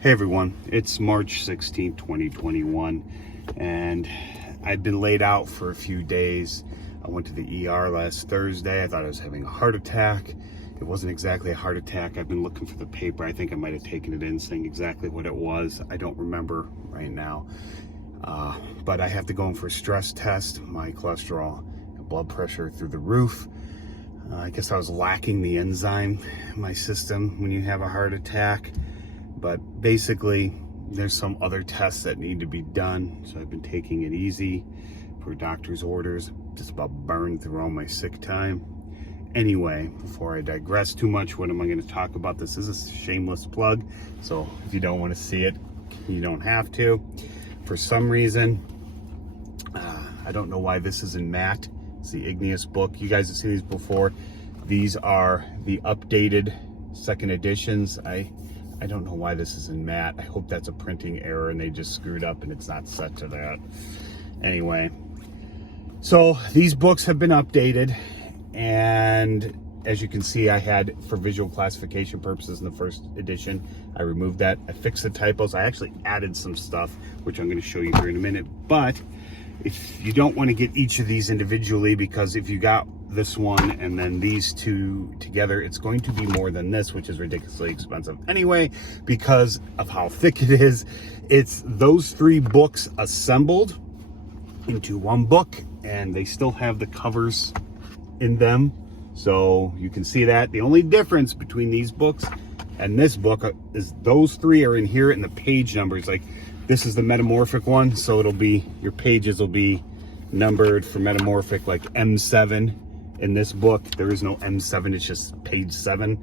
Hey everyone, it's March 16th, 2021, and I've been laid out for a few days. I went to the ER last Thursday. I thought I was having a heart attack. It wasn't exactly a heart attack. I've been looking for the paper. I think I might have taken it in saying exactly what it was. I don't remember right now. But I have to go in for a stress test. My cholesterol and blood pressure through the roof. I guess I was lacking the enzyme in my system when you have a heart attack. But basically, there's some other tests that need to be done. So I've been taking it easy for doctor's orders. Just about burned through all my sick time. Anyway, before I digress too much, what am I going to talk about? This is a shameless plug. So if you don't want to see it, you don't have to. For some reason, I don't know why this is in matte. It's the Igneous book. You guys have seen these before. These are the updated second editions. I don't know why this is in matte. I hope that's a printing error and they just screwed up and it's not set to that. Anyway, so these books have been updated, and as you can see, I had, for visual classification purposes in the first edition, I removed that. I fixed the typos. I actually added some stuff, which I'm going to show you here in a minute. But if you don't want to get each of these individually, because if you got this one and then these two together, it's going to be more than this, which is ridiculously expensive anyway because of how thick it is. It's those three books assembled into one book, and they still have the covers in them, so you can see that. The only difference between these books and this book is those three are in here and the page numbers. Like, this is the Metamorphic one, so it'll be, your pages will be numbered for Metamorphic like M7. In this book, there is no M7, it's just page 7.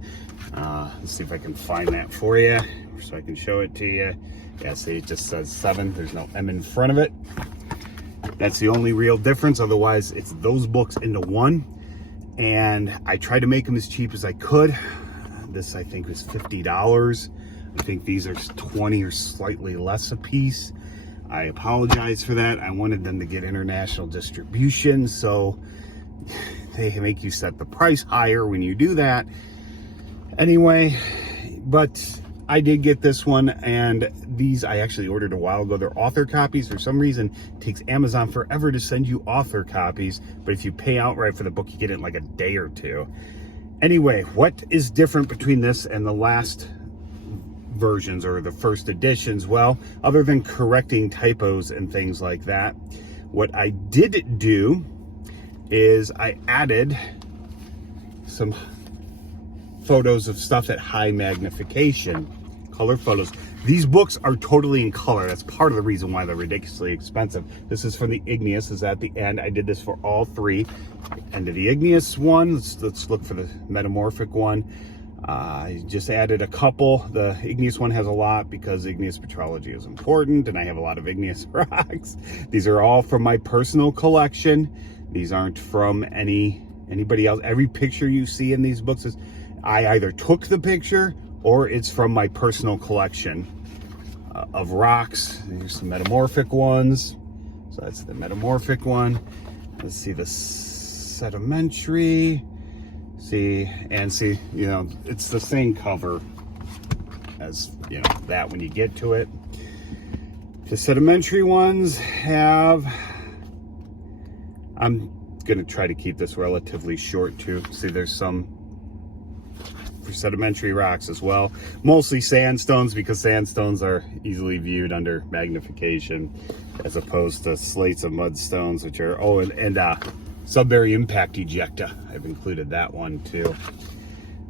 Let's see if I can find that for you so I can show it to you. Yeah, see, it just says 7. There's no M in front of it. That's the only real difference. Otherwise, it's those books into one. And I tried to make them as cheap as I could. This, I think, was $50. I think these are 20 or slightly less a piece. I apologize for that. I wanted them to get international distribution, so they make you set the price higher when you do that. Anyway, but I did get this one, and these I actually ordered a while ago. They're author copies. For some reason, it takes Amazon forever to send you author copies, but if you pay outright for the book, you get it in like a day or two. Anyway, what is different between this and the last versions or the first editions? Well, other than correcting typos and things like that, what I did do is I added some photos of stuff at high magnification, color photos. These books are totally in color. That's part of the reason why they're ridiculously expensive. This is from the Igneous, is at the end. I did this for all three. And to the Igneous one, let's look for the Metamorphic one. I just added a couple. The Igneous one has a lot because Igneous petrology is important, and I have a lot of Igneous rocks. These are all from my personal collection. These aren't from anybody else. Every picture you see in these books is, I either took the picture or it's from my personal collection of rocks. Here's some Metamorphic ones. So that's the Metamorphic one. Let's see the Sedimentary. See, you know, it's the same cover as, you know, that when you get to it. The Sedimentary ones have, I'm going to try to keep this relatively short too. See, there's some for Sedimentary rocks as well. Mostly sandstones, because sandstones are easily viewed under magnification as opposed to slates of mudstones, which are, oh, and Sudbury impact ejecta. I've included that one too.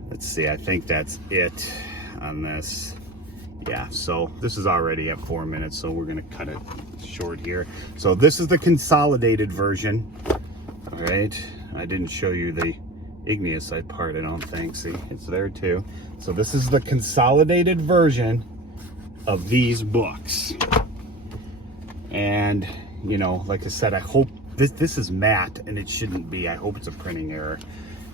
Let's see, I think that's it on this. Yeah, so this is already at 4 minutes, so we're gonna cut it short here. So this is the consolidated version. All right, I didn't show you the Igneous part, I don't think. See, it's there too. So this is the consolidated version of these books. And, you know, like I said, I hope this is matte, and it shouldn't be. I hope it's a printing error.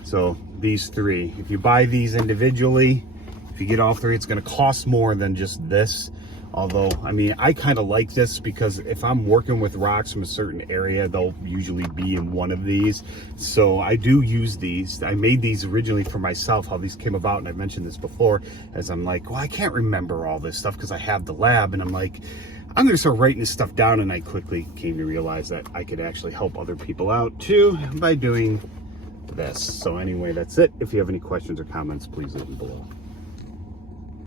So these three, if you buy these individually, if you get all three, it's going to cost more than just this. Although, I mean, I kind of like this because if I'm working with rocks from a certain area, they'll usually be in one of these. So I do use these. I made these originally for myself, how these came about, and I've mentioned this before, as I'm like, well, I can't remember all this stuff because I have the lab, and I'm like, I'm going to start writing this stuff down, and I quickly came to realize that I could actually help other people out too by doing this. So anyway, that's it. If you have any questions or comments, please leave them below.